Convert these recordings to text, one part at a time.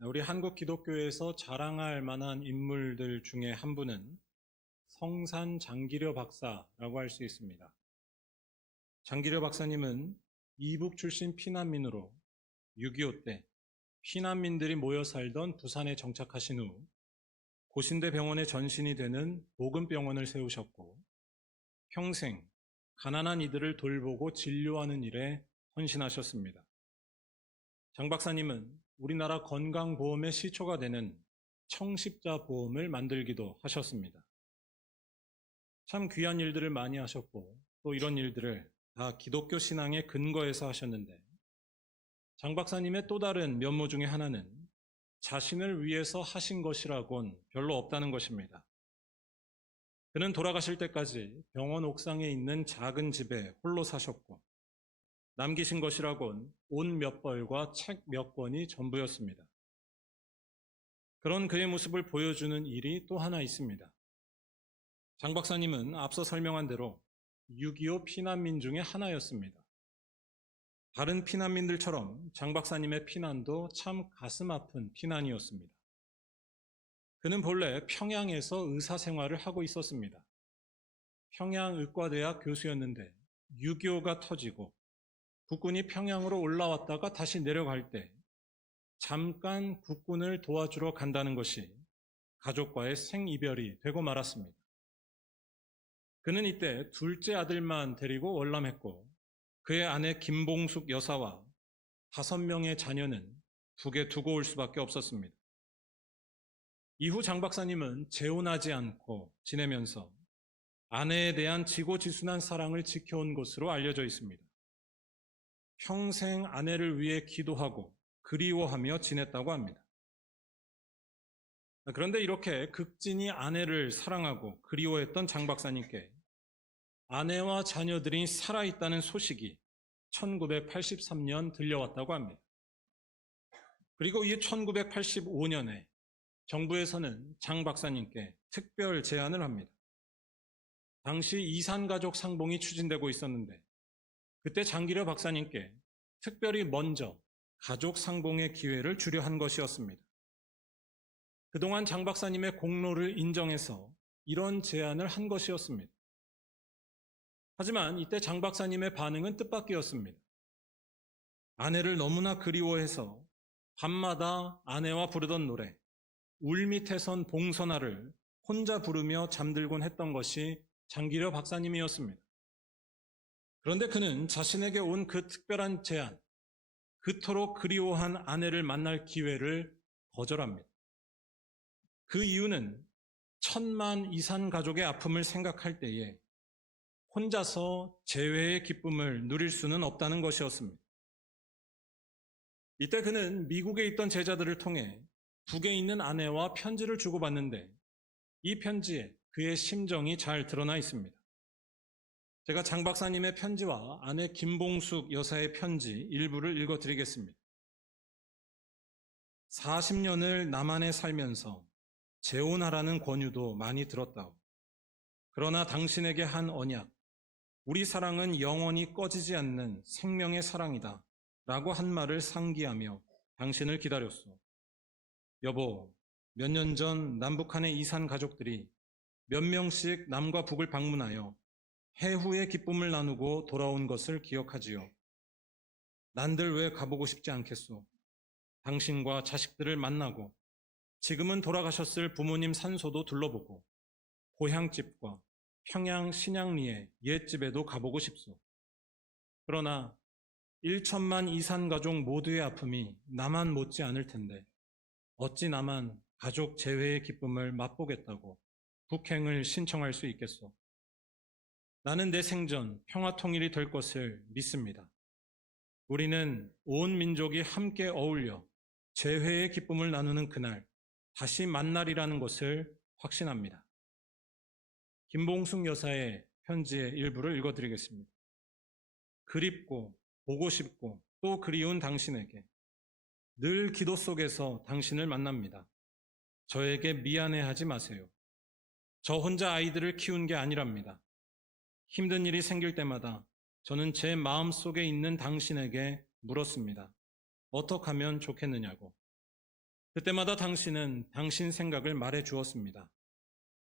우리 한국 기독교에서 자랑할 만한 인물들 중에 한 분은 성산 장기려 박사라고 할 수 있습니다. 장기려 박사님은 이북 출신 피난민으로 6.25 때 피난민들이 모여 살던 부산에 정착하신 후 고신대 병원의 전신이 되는 복음병원을 세우셨고 평생 가난한 이들을 돌보고 진료하는 일에 헌신하셨습니다. 장 박사님은 우리나라 건강보험의 시초가 되는 청십자보험을 만들기도 하셨습니다. 참 귀한 일들을 많이 하셨고 또 이런 일들을 다 기독교 신앙의 근거에서 하셨는데 장 박사님의 또 다른 면모 중에 하나는 자신을 위해서 하신 것이라곤 별로 없다는 것입니다. 그는 돌아가실 때까지 병원 옥상에 있는 작은 집에 홀로 사셨고 남기신 것이라곤 옷 몇 벌과 책 몇 권이 전부였습니다. 그런 그의 모습을 보여주는 일이 또 하나 있습니다. 장 박사님은 앞서 설명한 대로 6.25 피난민 중에 하나였습니다. 다른 피난민들처럼 장 박사님의 피난도 참 가슴 아픈 피난이었습니다. 그는 본래 평양에서 의사 생활을 하고 있었습니다. 평양의과대학 교수였는데 6.25가 터지고 국군이 평양으로 올라왔다가 다시 내려갈 때 잠깐 국군을 도와주러 간다는 것이 가족과의 생이별이 되고 말았습니다. 그는 이때 둘째 아들만 데리고 월남했고 그의 아내 김봉숙 여사와 5명의 자녀는 북에 두고 올 수밖에 없었습니다. 이후 장 박사님은 재혼하지 않고 지내면서 아내에 대한 지고지순한 사랑을 지켜온 것으로 알려져 있습니다. 평생 아내를 위해 기도하고 그리워하며 지냈다고 합니다. 그런데 이렇게 극진히 아내를 사랑하고 그리워했던 장 박사님께 아내와 자녀들이 살아있다는 소식이 1983년 들려왔다고 합니다. 그리고 이 1985년에 정부에서는 장 박사님께 특별 제안을 합니다. 당시 이산가족 상봉이 추진되고 있었는데 그때 장기려 박사님께 특별히 먼저 가족 상봉의 기회를 주려 한 것이었습니다. 그동안 장 박사님의 공로를 인정해서 이런 제안을 한 것이었습니다. 하지만 이때 장 박사님의 반응은 뜻밖이었습니다. 아내를 너무나 그리워해서 밤마다 아내와 부르던 노래 울밑에선 봉선화를 혼자 부르며 잠들곤 했던 것이 장기려 박사님이었습니다. 그런데 그는 자신에게 온 그 특별한 제안, 그토록 그리워한 아내를 만날 기회를 거절합니다. 그 이유는 1000만 이산 가족의 아픔을 생각할 때에 혼자서 재회의 기쁨을 누릴 수는 없다는 것이었습니다. 이때 그는 미국에 있던 제자들을 통해 북에 있는 아내와 편지를 주고받는데 이 편지에 그의 심정이 잘 드러나 있습니다. 제가 장 박사님의 편지와 아내 김봉숙 여사의 편지 일부를 읽어드리겠습니다. 40년을 남한에 살면서 재혼하라는 권유도 많이 들었다오. 그러나 당신에게 한 언약, 우리 사랑은 영원히 꺼지지 않는 생명의 사랑이다 라고 한 말을 상기하며 당신을 기다렸소. 여보, 몇 년 전 남북한의 이산 가족들이 몇 명씩 남과 북을 방문하여 해후의 기쁨을 나누고 돌아온 것을 기억하지요. 난들 왜 가보고 싶지 않겠소? 당신과 자식들을 만나고 지금은 돌아가셨을 부모님 산소도 둘러보고 고향집과 평양 신양리의 옛집에도 가보고 싶소. 그러나 1천만 이산 가족 모두의 아픔이 나만 못지 않을 텐데 어찌 나만 가족 재회의 기쁨을 맛보겠다고 북행을 신청할 수 있겠소? 나는 내 생전 평화 통일이 될 것을 믿습니다. 우리는 온 민족이 함께 어울려 재회의 기쁨을 나누는 그날 다시 만날이라는 것을 확신합니다. 김봉숙 여사의 편지의 일부를 읽어드리겠습니다. 그립고 보고 싶고 또 그리운 당신에게 늘 기도 속에서 당신을 만납니다. 저에게 미안해하지 마세요. 저 혼자 아이들을 키운 게 아니랍니다. 힘든 일이 생길 때마다 저는 제 마음속에 있는 당신에게 물었습니다. 어떻게 하면 좋겠느냐고. 그때마다 당신은 당신 생각을 말해 주었습니다.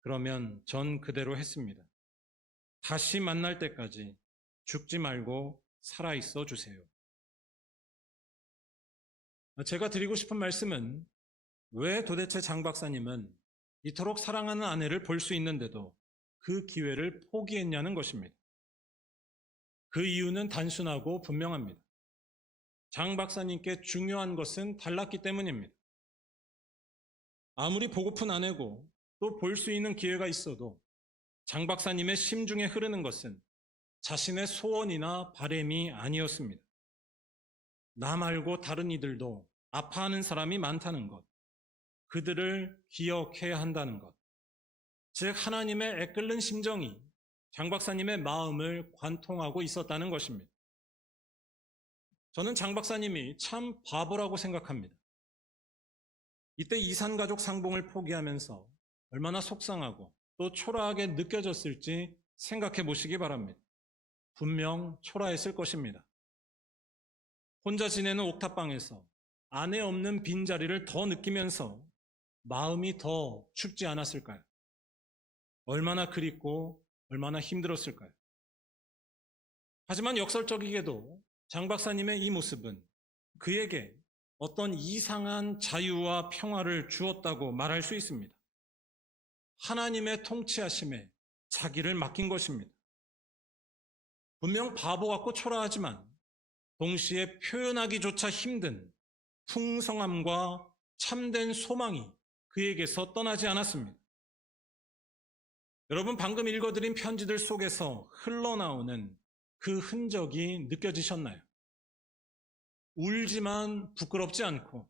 그러면 전 그대로 했습니다. 다시 만날 때까지 죽지 말고 살아있어 주세요. 제가 드리고 싶은 말씀은 왜 도대체 장 박사님은 이토록 사랑하는 아내를 볼 수 있는데도 그 기회를 포기했냐는 것입니다. 그 이유는 단순하고 분명합니다. 장 박사님께 중요한 것은 달랐기 때문입니다. 아무리 보고픈 아내고 또 볼 수 있는 기회가 있어도 장 박사님의 심중에 흐르는 것은 자신의 소원이나 바램이 아니었습니다. 나 말고 다른 이들도 아파하는 사람이 많다는 것, 그들을 기억해야 한다는 것, 즉 하나님의 애끓는 심정이 장 박사님의 마음을 관통하고 있었다는 것입니다. 저는 장 박사님이 참 바보라고 생각합니다. 이때 이산가족 상봉을 포기하면서 얼마나 속상하고 또 초라하게 느껴졌을지 생각해 보시기 바랍니다. 분명 초라했을 것입니다. 혼자 지내는 옥탑방에서 아내 없는 빈자리를 더 느끼면서 마음이 더 춥지 않았을까요? 얼마나 그립고 얼마나 힘들었을까요? 하지만 역설적이게도 장 박사님의 이 모습은 그에게 어떤 이상한 자유와 평화를 주었다고 말할 수 있습니다. 하나님의 통치하심에 자기를 맡긴 것입니다. 분명 바보 같고 초라하지만 동시에 표현하기조차 힘든 풍성함과 참된 소망이 그에게서 떠나지 않았습니다. 여러분, 방금 읽어드린 편지들 속에서 흘러나오는 그 흔적이 느껴지셨나요? 울지만 부끄럽지 않고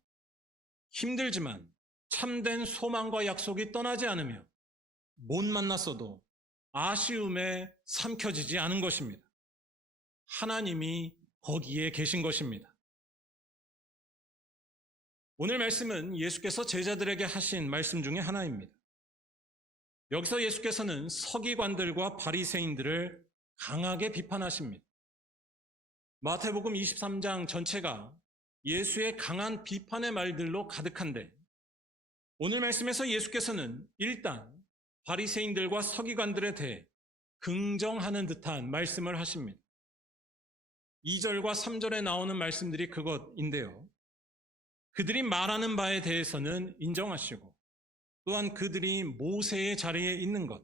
힘들지만 참된 소망과 약속이 떠나지 않으며 못 만났어도 아쉬움에 삼켜지지 않은 것입니다. 하나님이 거기에 계신 것입니다. 오늘 말씀은 예수께서 제자들에게 하신 말씀 중에 하나입니다. 여기서 예수께서는 서기관들과 바리새인들을 강하게 비판하십니다. 마태복음 23장 전체가 예수의 강한 비판의 말들로 가득한데 오늘 말씀에서 예수께서는 일단 바리새인들과 서기관들에 대해 긍정하는 듯한 말씀을 하십니다. 2절과 3절에 나오는 말씀들이 그것인데요. 그들이 말하는 바에 대해서는 인정하시고 또한 그들이 모세의 자리에 있는 것,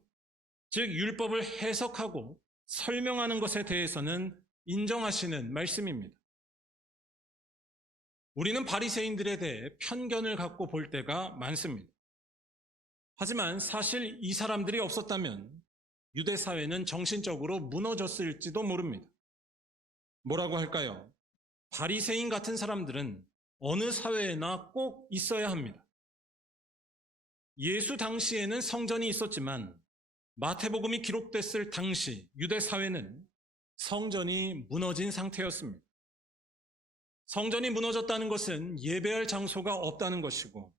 즉 율법을 해석하고 설명하는 것에 대해서는 인정하시는 말씀입니다. 우리는 바리새인들에 대해 편견을 갖고 볼 때가 많습니다. 하지만 사실 이 사람들이 없었다면 유대 사회는 정신적으로 무너졌을지도 모릅니다. 뭐라고 할까요? 바리새인 같은 사람들은 어느 사회에나 꼭 있어야 합니다. 예수 당시에는 성전이 있었지만 마태복음이 기록됐을 당시 유대 사회는 성전이 무너진 상태였습니다. 성전이 무너졌다는 것은 예배할 장소가 없다는 것이고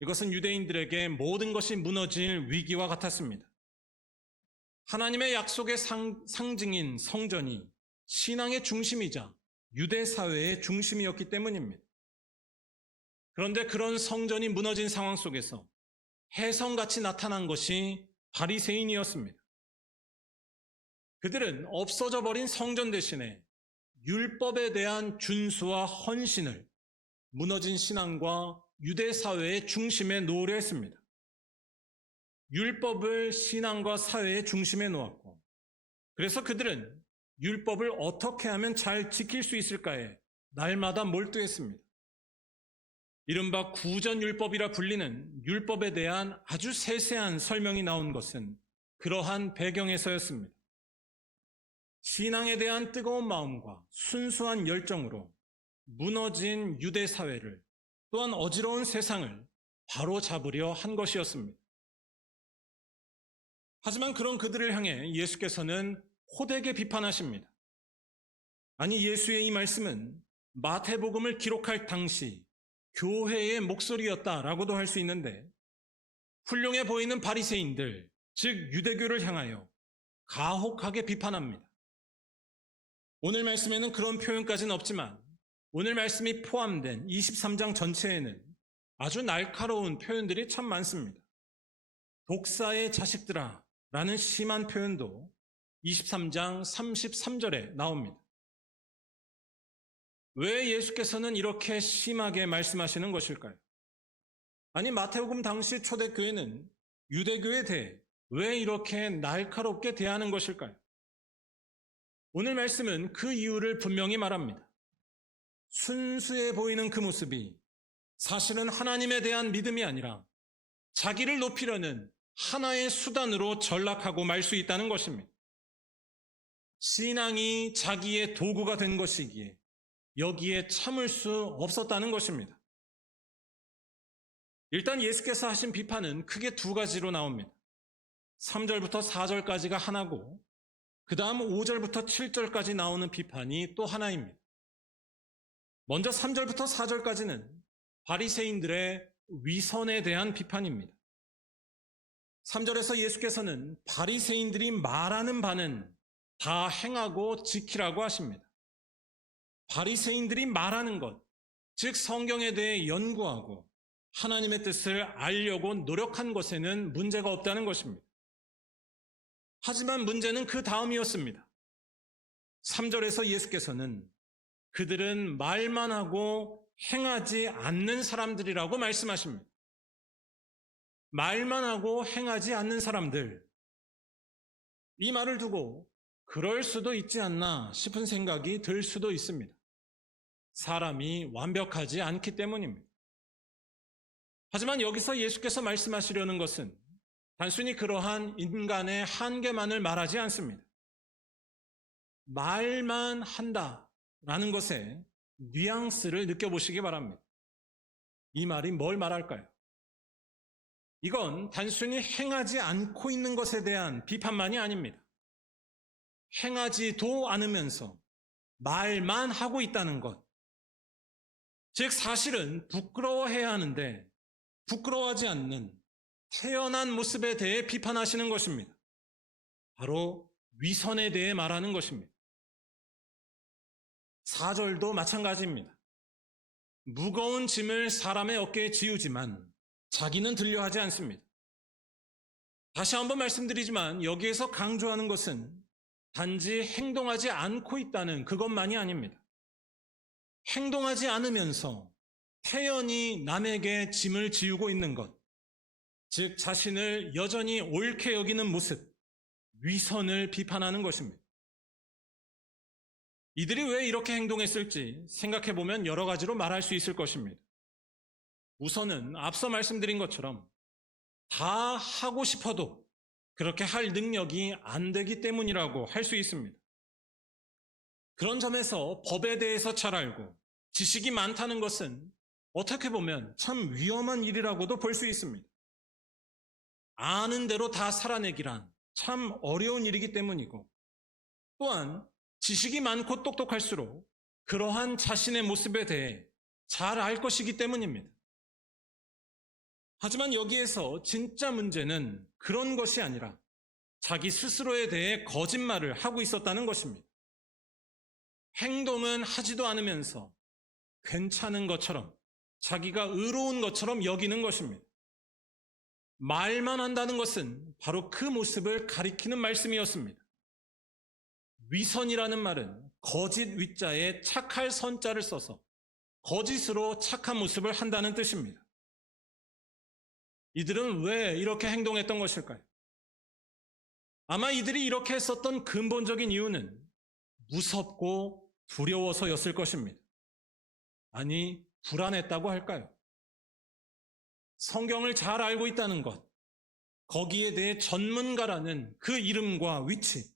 이것은 유대인들에게 모든 것이 무너질 위기와 같았습니다. 하나님의 약속의 상징인 성전이 신앙의 중심이자 유대 사회의 중심이었기 때문입니다. 그런데 그런 성전이 무너진 상황 속에서 혜성같이 나타난 것이 바리새인이었습니다. 그들은 없어져 버린 성전 대신에 율법에 대한 준수와 헌신을 무너진 신앙과 유대 사회의 중심에 놓으려 했습니다. 율법을 신앙과 사회의 중심에 놓았고 그래서 그들은 율법을 어떻게 하면 잘 지킬 수 있을까에 날마다 몰두했습니다. 이른바 구전율법이라 불리는 율법에 대한 아주 세세한 설명이 나온 것은 그러한 배경에서였습니다. 신앙에 대한 뜨거운 마음과 순수한 열정으로 무너진 유대 사회를 또한 어지러운 세상을 바로잡으려 한 것이었습니다. 하지만 그런 그들을 향해 예수께서는 호되게 비판하십니다. 아니, 예수의 이 말씀은 마태복음을 기록할 당시 교회의 목소리였다라고도 할 수 있는데 훌륭해 보이는 바리새인들, 즉 유대교를 향하여 가혹하게 비판합니다. 오늘 말씀에는 그런 표현까지는 없지만 오늘 말씀이 포함된 23장 전체에는 아주 날카로운 표현들이 참 많습니다. 독사의 자식들아 라는 심한 표현도 23장 33절에 나옵니다. 왜 예수께서는 이렇게 심하게 말씀하시는 것일까요? 아니, 마태복음 당시 초대교회는 유대교에 대해 왜 이렇게 날카롭게 대하는 것일까요? 오늘 말씀은 그 이유를 분명히 말합니다. 순수해 보이는 그 모습이 사실은 하나님에 대한 믿음이 아니라 자기를 높이려는 하나의 수단으로 전락하고 말 수 있다는 것입니다. 신앙이 자기의 도구가 된 것이기에 여기에 참을 수 없었다는 것입니다. 일단 예수께서 하신 비판은 크게 두 가지로 나옵니다. 3절부터 4절까지가 하나고 그 다음 5절부터 7절까지 나오는 비판이 또 하나입니다. 먼저 3절부터 4절까지는 바리새인들의 위선에 대한 비판입니다. 3절에서 예수께서는 바리새인들이 말하는 바는 다 행하고 지키라고 하십니다. 바리새인들이 말하는 것, 즉 성경에 대해 연구하고 하나님의 뜻을 알려고 노력한 것에는 문제가 없다는 것입니다. 하지만 문제는 그 다음이었습니다. 3절에서 예수께서는 그들은 말만 하고 행하지 않는 사람들이라고 말씀하십니다. 말만 하고 행하지 않는 사람들. 이 말을 두고 그럴 수도 있지 않나 싶은 생각이 들 수도 있습니다. 사람이 완벽하지 않기 때문입니다. 하지만 여기서 예수께서 말씀하시려는 것은 단순히 그러한 인간의 한계만을 말하지 않습니다. 말만 한다라는 것에 뉘앙스를 느껴보시기 바랍니다. 이 말이 뭘 말할까요? 이건 단순히 행하지 않고 있는 것에 대한 비판만이 아닙니다. 행하지도 않으면서 말만 하고 있다는 것. 즉 사실은 부끄러워해야 하는데 부끄러워하지 않는 태연한 모습에 대해 비판하시는 것입니다. 바로 위선에 대해 말하는 것입니다. 4절도 마찬가지입니다. 무거운 짐을 사람의 어깨에 지우지만 자기는 들려하지 않습니다. 다시 한번 말씀드리지만 여기에서 강조하는 것은 단지 행동하지 않고 있다는 그것만이 아닙니다. 행동하지 않으면서 태연히 남에게 짐을 지우고 있는 것, 즉 자신을 여전히 옳게 여기는 모습, 위선을 비판하는 것입니다. 이들이 왜 이렇게 행동했을지 생각해보면 여러 가지로 말할 수 있을 것입니다. 우선은 앞서 말씀드린 것처럼 다 하고 싶어도 그렇게 할 능력이 안 되기 때문이라고 할 수 있습니다. 그런 점에서 법에 대해서 잘 알고 지식이 많다는 것은 어떻게 보면 참 위험한 일이라고도 볼 수 있습니다. 아는 대로 다 살아내기란 참 어려운 일이기 때문이고, 또한 지식이 많고 똑똑할수록 그러한 자신의 모습에 대해 잘 알 것이기 때문입니다. 하지만 여기에서 진짜 문제는 그런 것이 아니라 자기 스스로에 대해 거짓말을 하고 있었다는 것입니다. 행동은 하지도 않으면서 괜찮은 것처럼, 자기가 의로운 것처럼 여기는 것입니다. 말만 한다는 것은 바로 그 모습을 가리키는 말씀이었습니다. 위선이라는 말은 거짓 위자에 착할 선자를 써서 거짓으로 착한 모습을 한다는 뜻입니다. 이들은 왜 이렇게 행동했던 것일까요? 아마 이들이 이렇게 했었던 근본적인 이유는 무섭고 두려워서였을 것입니다. 아니, 불안했다고 할까요? 성경을 잘 알고 있다는 것, 거기에 대해 전문가라는 그 이름과 위치,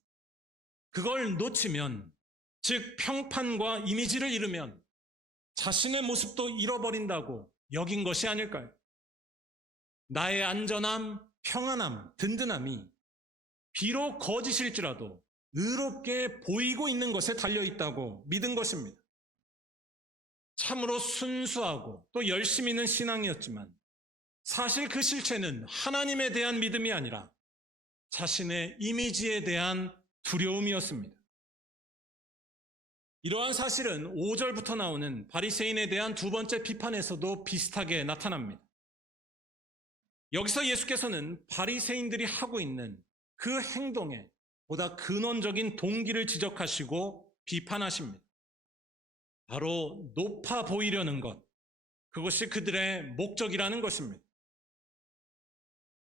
그걸 놓치면, 즉 평판과 이미지를 잃으면 자신의 모습도 잃어버린다고 여긴 것이 아닐까요? 나의 안전함, 평안함, 든든함이 비록 거짓일지라도 의롭게 보이고 있는 것에 달려있다고 믿은 것입니다. 참으로 순수하고 또 열심 있는 신앙이었지만 사실 그 실체는 하나님에 대한 믿음이 아니라 자신의 이미지에 대한 두려움이었습니다. 이러한 사실은 5절부터 나오는 바리새인에 대한 두 번째 비판에서도 비슷하게 나타납니다. 여기서 예수께서는 바리새인들이 하고 있는 그 행동에 보다 근원적인 동기를 지적하시고 비판하십니다. 바로 높아 보이려는 것, 그것이 그들의 목적이라는 것입니다.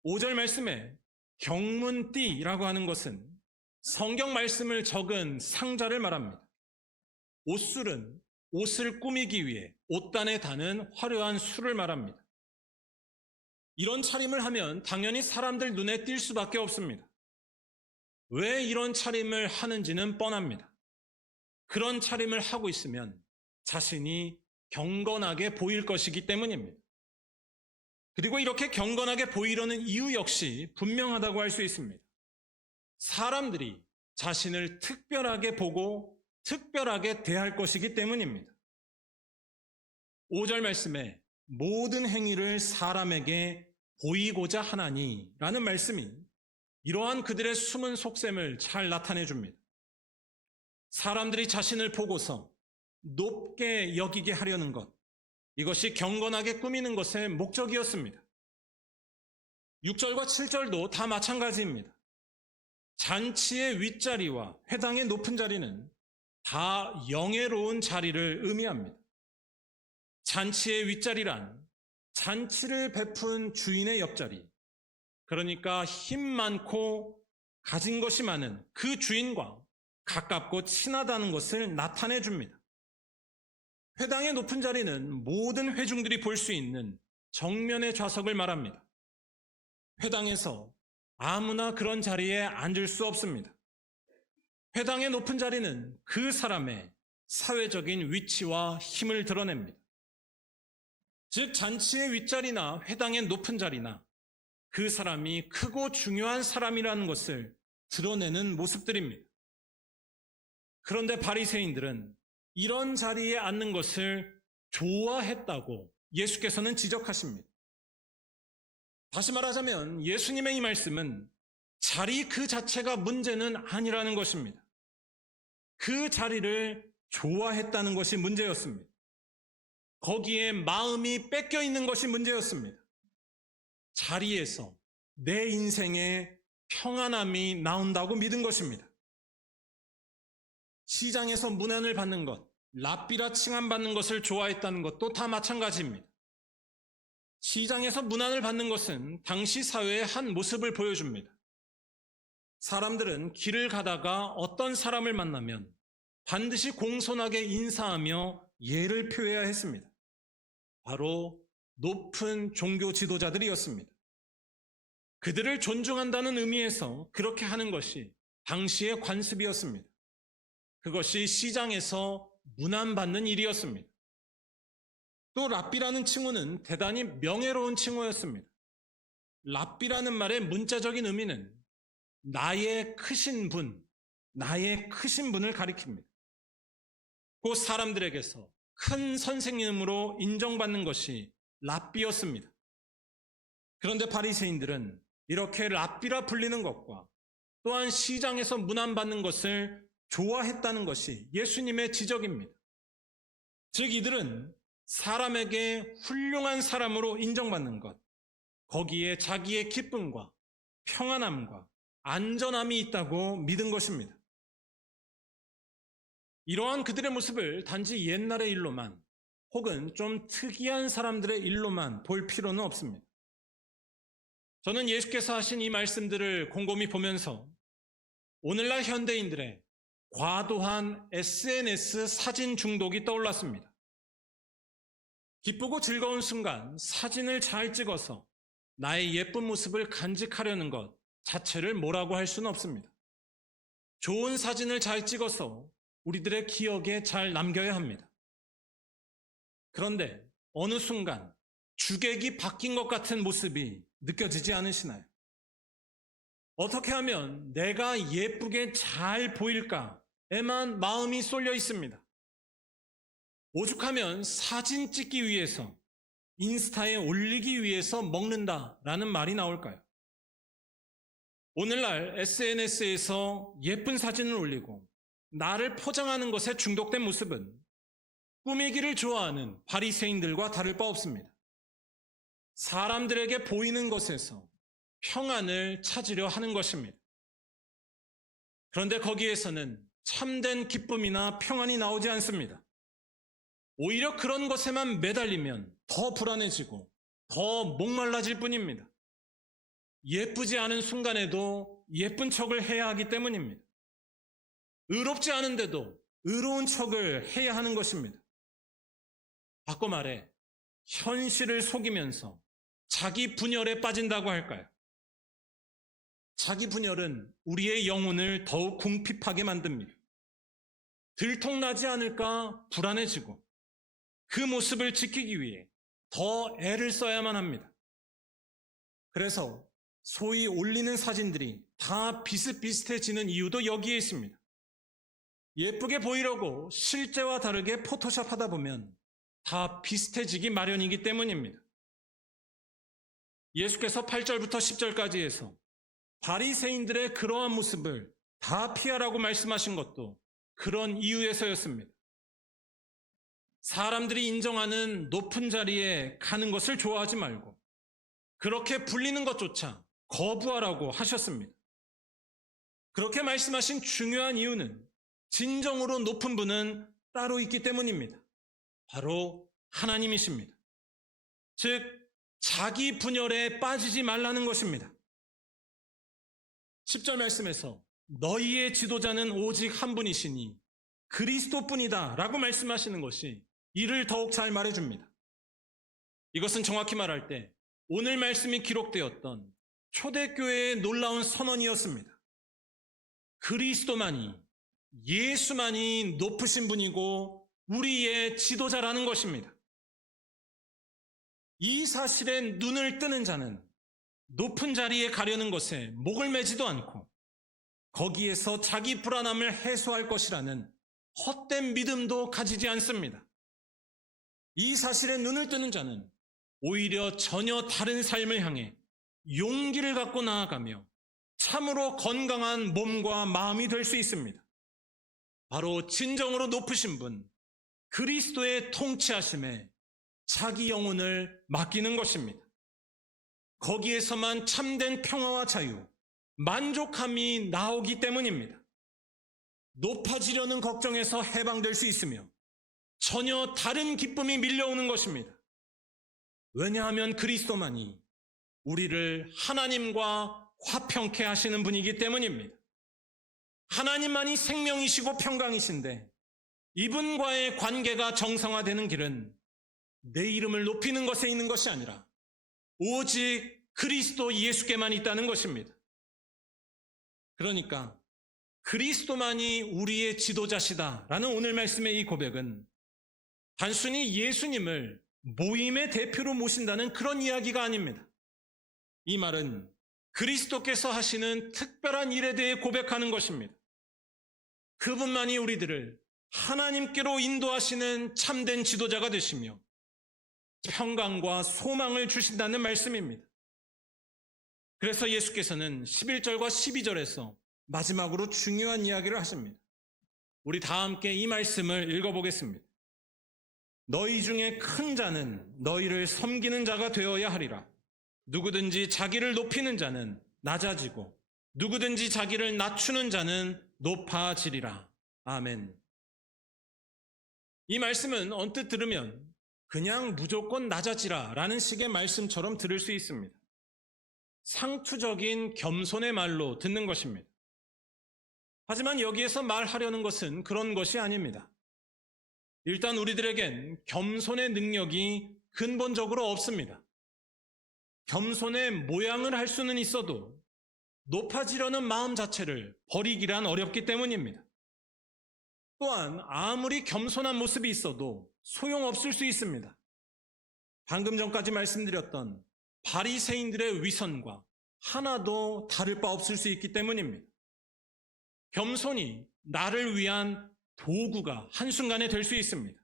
5절 말씀에 경문띠라고 하는 것은 성경 말씀을 적은 상자를 말합니다. 옷술은 옷을 꾸미기 위해 옷단에 다는 화려한 술을 말합니다. 이런 차림을 하면 당연히 사람들 눈에 띌 수밖에 없습니다. 왜 이런 차림을 하는지는 뻔합니다. 그런 차림을 하고 있으면 자신이 경건하게 보일 것이기 때문입니다. 그리고 이렇게 경건하게 보이려는 이유 역시 분명하다고 할 수 있습니다. 사람들이 자신을 특별하게 보고 특별하게 대할 것이기 때문입니다. 5절 말씀에 모든 행위를 사람에게 보이고자 하나니 라는 말씀이 이러한 그들의 숨은 속셈을 잘 나타내 줍니다. 사람들이 자신을 보고서 높게 여기게 하려는 것, 이것이 경건하게 꾸미는 것의 목적이었습니다. 6절과 7절도 다 마찬가지입니다. 잔치의 윗자리와 회당의 높은 자리는 다 영예로운 자리를 의미합니다. 잔치의 윗자리란 잔치를 베푼 주인의 옆자리, 그러니까 힘 많고 가진 것이 많은 그 주인과 가깝고 친하다는 것을 나타내 줍니다. 회당의 높은 자리는 모든 회중들이 볼 수 있는 정면의 좌석을 말합니다. 회당에서 아무나 그런 자리에 앉을 수 없습니다. 회당의 높은 자리는 그 사람의 사회적인 위치와 힘을 드러냅니다. 즉 잔치의 윗자리나 회당의 높은 자리나 그 사람이 크고 중요한 사람이라는 것을 드러내는 모습들입니다. 그런데 바리새인들은 이런 자리에 앉는 것을 좋아했다고 예수께서는 지적하십니다. 다시 말하자면 예수님의 이 말씀은 자리 그 자체가 문제는 아니라는 것입니다. 그 자리를 좋아했다는 것이 문제였습니다. 거기에 마음이 뺏겨 있는 것이 문제였습니다. 자리에서 내 인생에 평안함이 나온다고 믿은 것입니다. 시장에서 문안을 받는 것, 랍비라 칭함받는 것을 좋아했다는 것도 다 마찬가지입니다. 시장에서 문안을 받는 것은 당시 사회의 한 모습을 보여줍니다. 사람들은 길을 가다가 어떤 사람을 만나면 반드시 공손하게 인사하며 예를 표해야 했습니다. 바로 높은 종교 지도자들이었습니다. 그들을 존중한다는 의미에서 그렇게 하는 것이 당시의 관습이었습니다. 그것이 시장에서 문안받는 일이었습니다. 또 랍비라는 칭호는 대단히 명예로운 칭호였습니다. 랍비라는 말의 문자적인 의미는 나의 크신 분, 나의 크신 분을 가리킵니다. 그 사람들에게서 큰 선생님으로 인정받는 것이 랍비였습니다. 그런데 바리새인들은 이렇게 랍비라 불리는 것과 또한 시장에서 문안받는 것을 좋아했다는 것이 예수님의 지적입니다. 즉 이들은 사람에게 훌륭한 사람으로 인정받는 것, 거기에 자기의 기쁨과 평안함과 안전함이 있다고 믿은 것입니다. 이러한 그들의 모습을 단지 옛날의 일로만 혹은 좀 특이한 사람들의 일로만 볼 필요는 없습니다. 저는 예수께서 하신 이 말씀들을 곰곰이 보면서 오늘날 현대인들의 과도한 SNS 사진 중독이 떠올랐습니다. 기쁘고 즐거운 순간 사진을 잘 찍어서 나의 예쁜 모습을 간직하려는 것 자체를 뭐라고 할 수는 없습니다. 좋은 사진을 잘 찍어서 우리들의 기억에 잘 남겨야 합니다. 그런데 어느 순간 주객이 바뀐 것 같은 모습이 느껴지지 않으시나요? 어떻게 하면 내가 예쁘게 잘 보일까에만 마음이 쏠려 있습니다. 오죽하면 사진 찍기 위해서, 인스타에 올리기 위해서 먹는다라는 말이 나올까요? 오늘날 SNS에서 예쁜 사진을 올리고 나를 포장하는 것에 중독된 모습은 꾸미기를 좋아하는 바리새인들과 다를 바 없습니다. 사람들에게 보이는 것에서 평안을 찾으려 하는 것입니다. 그런데 거기에서는 참된 기쁨이나 평안이 나오지 않습니다. 오히려 그런 것에만 매달리면 더 불안해지고 더 목말라질 뿐입니다. 예쁘지 않은 순간에도 예쁜 척을 해야 하기 때문입니다. 의롭지 않은데도 의로운 척을 해야 하는 것입니다. 바꿔 말해 현실을 속이면서 자기 분열에 빠진다고 할까요? 자기 분열은 우리의 영혼을 더욱 궁핍하게 만듭니다. 들통나지 않을까 불안해지고 그 모습을 지키기 위해 더 애를 써야만 합니다. 그래서 소위 올리는 사진들이 다 비슷비슷해지는 이유도 여기에 있습니다. 예쁘게 보이려고 실제와 다르게 포토샵 하다 보면 다 비슷해지기 마련이기 때문입니다. 예수께서 8절부터 10절까지 해서 바리새인들의 그러한 모습을 다 피하라고 말씀하신 것도 그런 이유에서였습니다. 사람들이 인정하는 높은 자리에 가는 것을 좋아하지 말고 그렇게 불리는 것조차 거부하라고 하셨습니다. 그렇게 말씀하신 중요한 이유는 진정으로 높은 분은 따로 있기 때문입니다. 바로 하나님이십니다. 즉 자기 분열에 빠지지 말라는 것입니다. 10절 말씀에서 너희의 지도자는 오직 한 분이시니 그리스도뿐이다 라고 말씀하시는 것이 이를 더욱 잘 말해줍니다. 이것은 정확히 말할 때 오늘 말씀이 기록되었던 초대교회의 놀라운 선언이었습니다. 그리스도만이, 예수만이 높으신 분이고 우리의 지도자라는 것입니다. 이 사실에 눈을 뜨는 자는 높은 자리에 가려는 것에 목을 매지도 않고 거기에서 자기 불안함을 해소할 것이라는 헛된 믿음도 가지지 않습니다. 이 사실에 눈을 뜨는 자는 오히려 전혀 다른 삶을 향해 용기를 갖고 나아가며 참으로 건강한 몸과 마음이 될 수 있습니다. 바로 진정으로 높으신 분, 그리스도의 통치하심에 자기 영혼을 맡기는 것입니다. 거기에서만 참된 평화와 자유, 만족함이 나오기 때문입니다. 높아지려는 걱정에서 해방될 수 있으며 전혀 다른 기쁨이 밀려오는 것입니다. 왜냐하면 그리스도만이 우리를 하나님과 화평케 하시는 분이기 때문입니다. 하나님만이 생명이시고 평강이신데 이분과의 관계가 정상화되는 길은 내 이름을 높이는 것에 있는 것이 아니라 오직 그리스도 예수께만 있다는 것입니다. 그러니까 그리스도만이 우리의 지도자시다라는 오늘 말씀의 이 고백은 단순히 예수님을 모임의 대표로 모신다는 그런 이야기가 아닙니다. 이 말은 그리스도께서 하시는 특별한 일에 대해 고백하는 것입니다. 그분만이 우리들을 하나님께로 인도하시는 참된 지도자가 되시며 평강과 소망을 주신다는 말씀입니다. 그래서 예수께서는 11절과 12절에서 마지막으로 중요한 이야기를 하십니다. 우리 다 함께 이 말씀을 읽어보겠습니다. 너희 중에 큰 자는 너희를 섬기는 자가 되어야 하리라. 누구든지 자기를 높이는 자는 낮아지고 누구든지 자기를 낮추는 자는 높아지리라. 아멘. 이 말씀은 언뜻 들으면 그냥 무조건 낮아지라 라는 식의 말씀처럼 들을 수 있습니다. 상투적인 겸손의 말로 듣는 것입니다. 하지만 여기에서 말하려는 것은 그런 것이 아닙니다. 일단 우리들에겐 겸손의 능력이 근본적으로 없습니다. 겸손의 모양을 할 수는 있어도 높아지려는 마음 자체를 버리기란 어렵기 때문입니다. 또한 아무리 겸손한 모습이 있어도 소용없을 수 있습니다. 방금 전까지 말씀드렸던 바리새인들의 위선과 하나도 다를 바 없을 수 있기 때문입니다. 겸손이 나를 위한 도구가 한순간에 될 수 있습니다.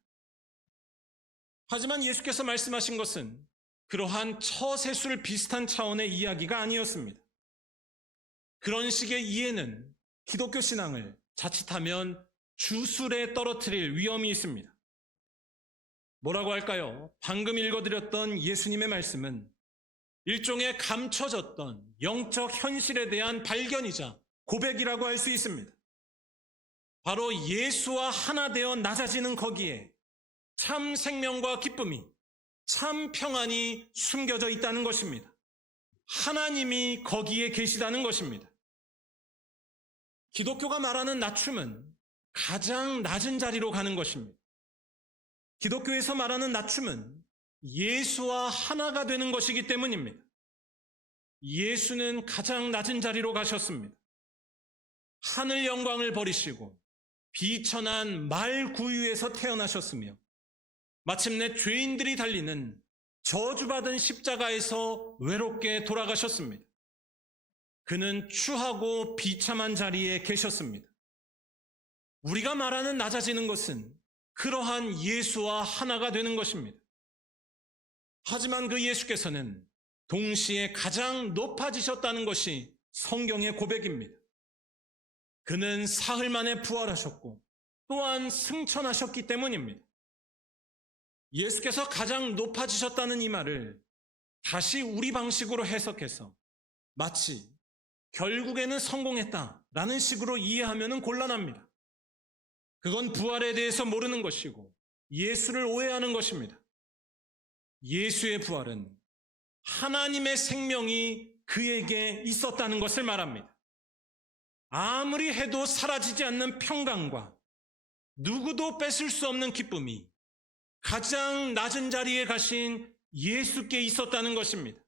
하지만 예수께서 말씀하신 것은 그러한 처세술 비슷한 차원의 이야기가 아니었습니다. 그런 식의 이해는 기독교 신앙을 자칫하면 주술에 떨어뜨릴 위험이 있습니다. 뭐라고 할까요? 방금 읽어드렸던 예수님의 말씀은 일종의 감춰졌던 영적 현실에 대한 발견이자 고백이라고 할 수 있습니다. 바로 예수와 하나 되어 낮아지는 거기에 참 생명과 기쁨이, 참 평안이 숨겨져 있다는 것입니다. 하나님이 거기에 계시다는 것입니다. 기독교가 말하는 낮춤은 가장 낮은 자리로 가는 것입니다. 기독교에서 말하는 낮춤은 예수와 하나가 되는 것이기 때문입니다. 예수는 가장 낮은 자리로 가셨습니다. 하늘 영광을 버리시고 비천한 말 구유에서 태어나셨으며 마침내 죄인들이 달리는 저주받은 십자가에서 외롭게 돌아가셨습니다. 그는 추하고 비참한 자리에 계셨습니다. 우리가 말하는 낮아지는 것은 그러한 예수와 하나가 되는 것입니다. 하지만 그 예수께서는 동시에 가장 높아지셨다는 것이 성경의 고백입니다. 그는 사흘 만에 부활하셨고 또한 승천하셨기 때문입니다. 예수께서 가장 높아지셨다는 이 말을 다시 우리 방식으로 해석해서 마치 결국에는 성공했다라는 식으로 이해하면 곤란합니다. 그건 부활에 대해서 모르는 것이고 예수를 오해하는 것입니다. 예수의 부활은 하나님의 생명이 그에게 있었다는 것을 말합니다. 아무리 해도 사라지지 않는 평강과 누구도 뺏을 수 없는 기쁨이 가장 낮은 자리에 가신 예수께 있었다는 것입니다.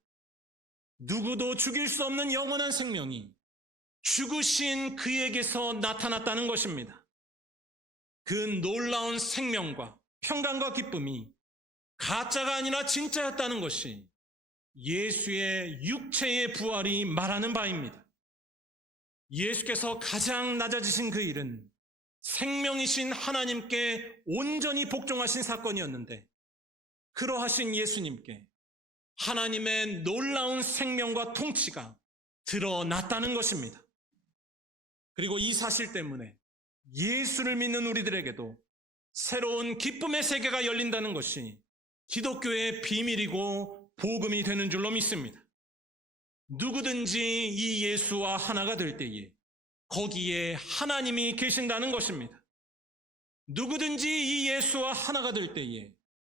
누구도 죽일 수 없는 영원한 생명이 죽으신 그에게서 나타났다는 것입니다. 그 놀라운 생명과 평강과 기쁨이 가짜가 아니라 진짜였다는 것이 예수의 육체의 부활이 말하는 바입니다. 예수께서 가장 낮아지신 그 일은 생명이신 하나님께 온전히 복종하신 사건이었는데 그러하신 예수님께 하나님의 놀라운 생명과 통치가 드러났다는 것입니다. 그리고 이 사실 때문에 예수를 믿는 우리들에게도 새로운 기쁨의 세계가 열린다는 것이 기독교의 비밀이고 복음이 되는 줄로 믿습니다. 누구든지 이 예수와 하나가 될 때에 거기에 하나님이 계신다는 것입니다. 누구든지 이 예수와 하나가 될 때에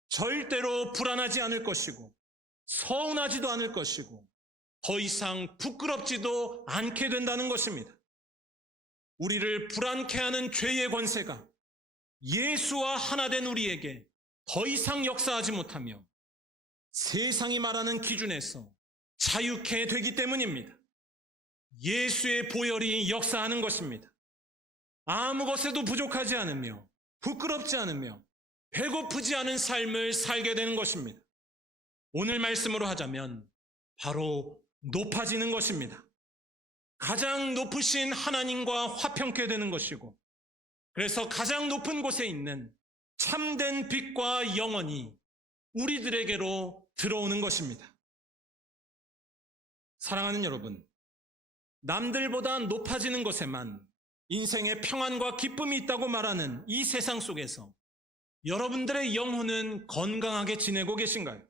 절대로 불안하지 않을 것이고 서운하지도 않을 것이고 더 이상 부끄럽지도 않게 된다는 것입니다. 우리를 불안케 하는 죄의 권세가 예수와 하나 된 우리에게 더 이상 역사하지 못하며 세상이 말하는 기준에서 자유케 되기 때문입니다. 예수의 보혈이 역사하는 것입니다. 아무 것에도 부족하지 않으며 부끄럽지 않으며 배고프지 않은 삶을 살게 되는 것입니다. 오늘 말씀으로 하자면 바로 높아지는 것입니다. 가장 높으신 하나님과 화평케 되는 것이고 그래서 가장 높은 곳에 있는 참된 빛과 영원이 우리들에게로 들어오는 것입니다. 사랑하는 여러분, 남들보다 높아지는 것에만 인생의 평안과 기쁨이 있다고 말하는 이 세상 속에서 여러분들의 영혼은 건강하게 지내고 계신가요?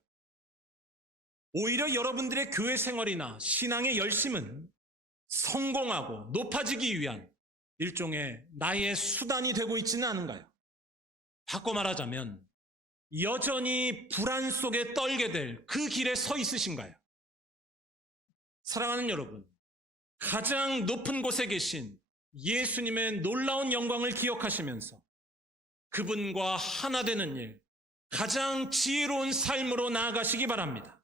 오히려 여러분들의 교회 생활이나 신앙의 열심은 성공하고 높아지기 위한 일종의 나의 수단이 되고 있지는 않은가요? 바꿔 말하자면 여전히 불안 속에 떨게 될 그 길에 서 있으신가요? 사랑하는 여러분, 가장 높은 곳에 계신 예수님의 놀라운 영광을 기억하시면서 그분과 하나 되는 일, 가장 지혜로운 삶으로 나아가시기 바랍니다.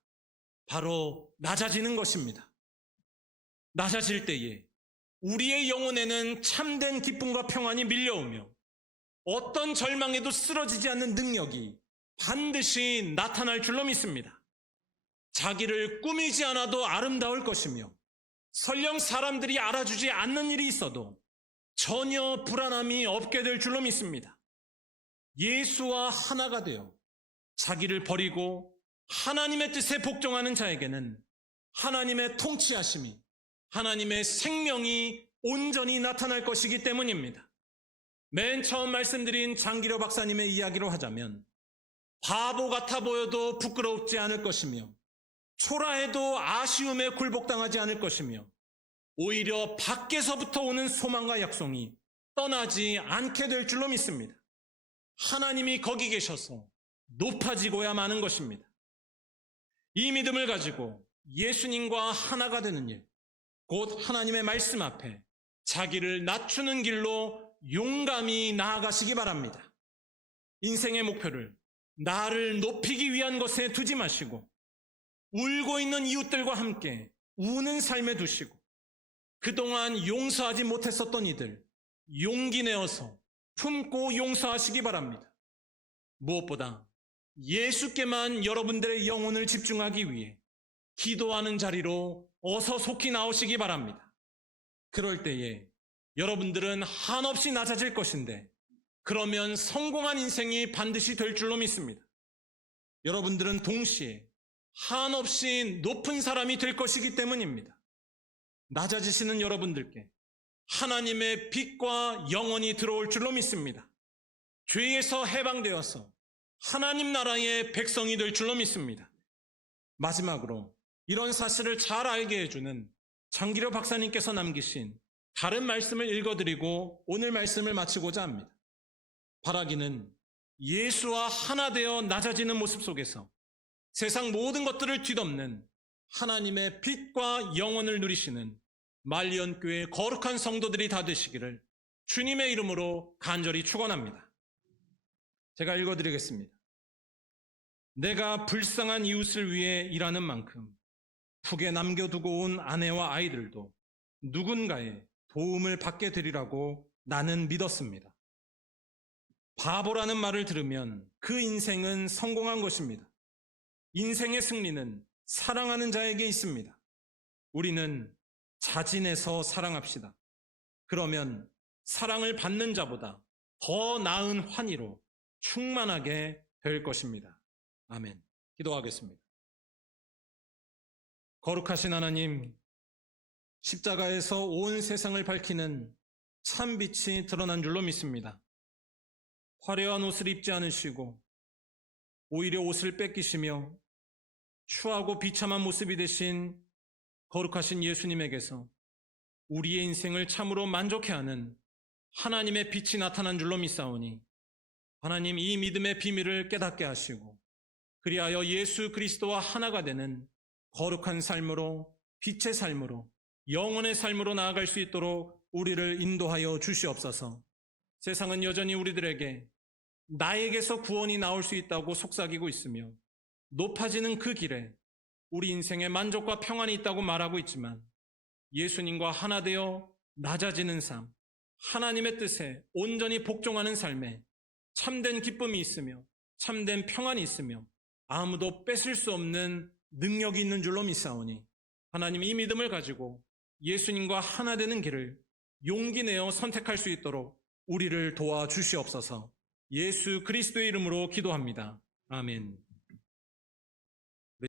바로 낮아지는 것입니다. 낮아질 때에 우리의 영혼에는 참된 기쁨과 평안이 밀려오며 어떤 절망에도 쓰러지지 않는 능력이 반드시 나타날 줄로 믿습니다. 자기를 꾸미지 않아도 아름다울 것이며 설령 사람들이 알아주지 않는 일이 있어도 전혀 불안함이 없게 될 줄로 믿습니다. 예수와 하나가 되어 자기를 버리고 하나님의 뜻에 복종하는 자에게는 하나님의 통치하심이, 하나님의 생명이 온전히 나타날 것이기 때문입니다. 맨 처음 말씀드린 장기려 박사님의 이야기로 하자면 바보 같아 보여도 부끄럽지 않을 것이며 초라해도 아쉬움에 굴복당하지 않을 것이며 오히려 밖에서부터 오는 소망과 약속이 떠나지 않게 될 줄로 믿습니다. 하나님이 거기 계셔서 높아지고야 마는 것입니다. 이 믿음을 가지고 예수님과 하나가 되는 일, 곧 하나님의 말씀 앞에 자기를 낮추는 길로 용감히 나아가시기 바랍니다. 인생의 목표를 나를 높이기 위한 것에 두지 마시고 울고 있는 이웃들과 함께 우는 삶에 두시고 그동안 용서하지 못했었던 이들 용기 내어서 품고 용서하시기 바랍니다. 무엇보다 예수께만 여러분들의 영혼을 집중하기 위해 기도하는 자리로 어서 속히 나오시기 바랍니다. 그럴 때에 여러분들은 한없이 낮아질 것인데 그러면 성공한 인생이 반드시 될 줄로 믿습니다. 여러분들은 동시에 한없이 높은 사람이 될 것이기 때문입니다. 낮아지시는 여러분들께 하나님의 빛과 영원히 들어올 줄로 믿습니다. 죄에서 해방되어서 하나님 나라의 백성이 될 줄로 믿습니다. 마지막으로 이런 사실을 잘 알게 해주는 장기려 박사님께서 남기신 다른 말씀을 읽어드리고 오늘 말씀을 마치고자 합니다. 바라기는 예수와 하나 되어 낮아지는 모습 속에서 세상 모든 것들을 뒤덮는 하나님의 빛과 영원을 누리시는 말리언교회 거룩한 성도들이 다 되시기를 주님의 이름으로 간절히 축원합니다. 제가 읽어드리겠습니다. 내가 불쌍한 이웃을 위해 일하는 만큼 북에 남겨두고 온 아내와 아이들도 누군가의 도움을 받게 되리라고 나는 믿었습니다. 바보라는 말을 들으면 그 인생은 성공한 것입니다. 인생의 승리는 사랑하는 자에게 있습니다. 우리는 자진해서 사랑합시다. 그러면 사랑을 받는 자보다 더 나은 환희로 충만하게 될 것입니다. 아멘. 기도하겠습니다. 거룩하신 하나님, 십자가에서 온 세상을 밝히는 참 빛이 드러난 줄로 믿습니다. 화려한 옷을 입지 않으시고 오히려 옷을 뺏기시며 추하고 비참한 모습이 되신 거룩하신 예수님에게서 우리의 인생을 참으로 만족해하는 하나님의 빛이 나타난 줄로 믿사오니 하나님 이 믿음의 비밀을 깨닫게 하시고 그리하여 예수 그리스도와 하나가 되는 거룩한 삶으로 빛의 삶으로 영원의 삶으로 나아갈 수 있도록 우리를 인도하여 주시옵소서. 세상은 여전히 우리들에게 나에게서 구원이 나올 수 있다고 속삭이고 있으며 높아지는 그 길에 우리 인생에 만족과 평안이 있다고 말하고 있지만 예수님과 하나 되어 낮아지는 삶, 하나님의 뜻에 온전히 복종하는 삶에 참된 기쁨이 있으며 참된 평안이 있으며 아무도 뺏을 수 없는 능력이 있는 줄로 믿사오니 하나님 이 믿음을 가지고 예수님과 하나 되는 길을 용기 내어 선택할 수 있도록 우리를 도와주시옵소서. 예수 그리스도의 이름으로 기도합니다. 아멘.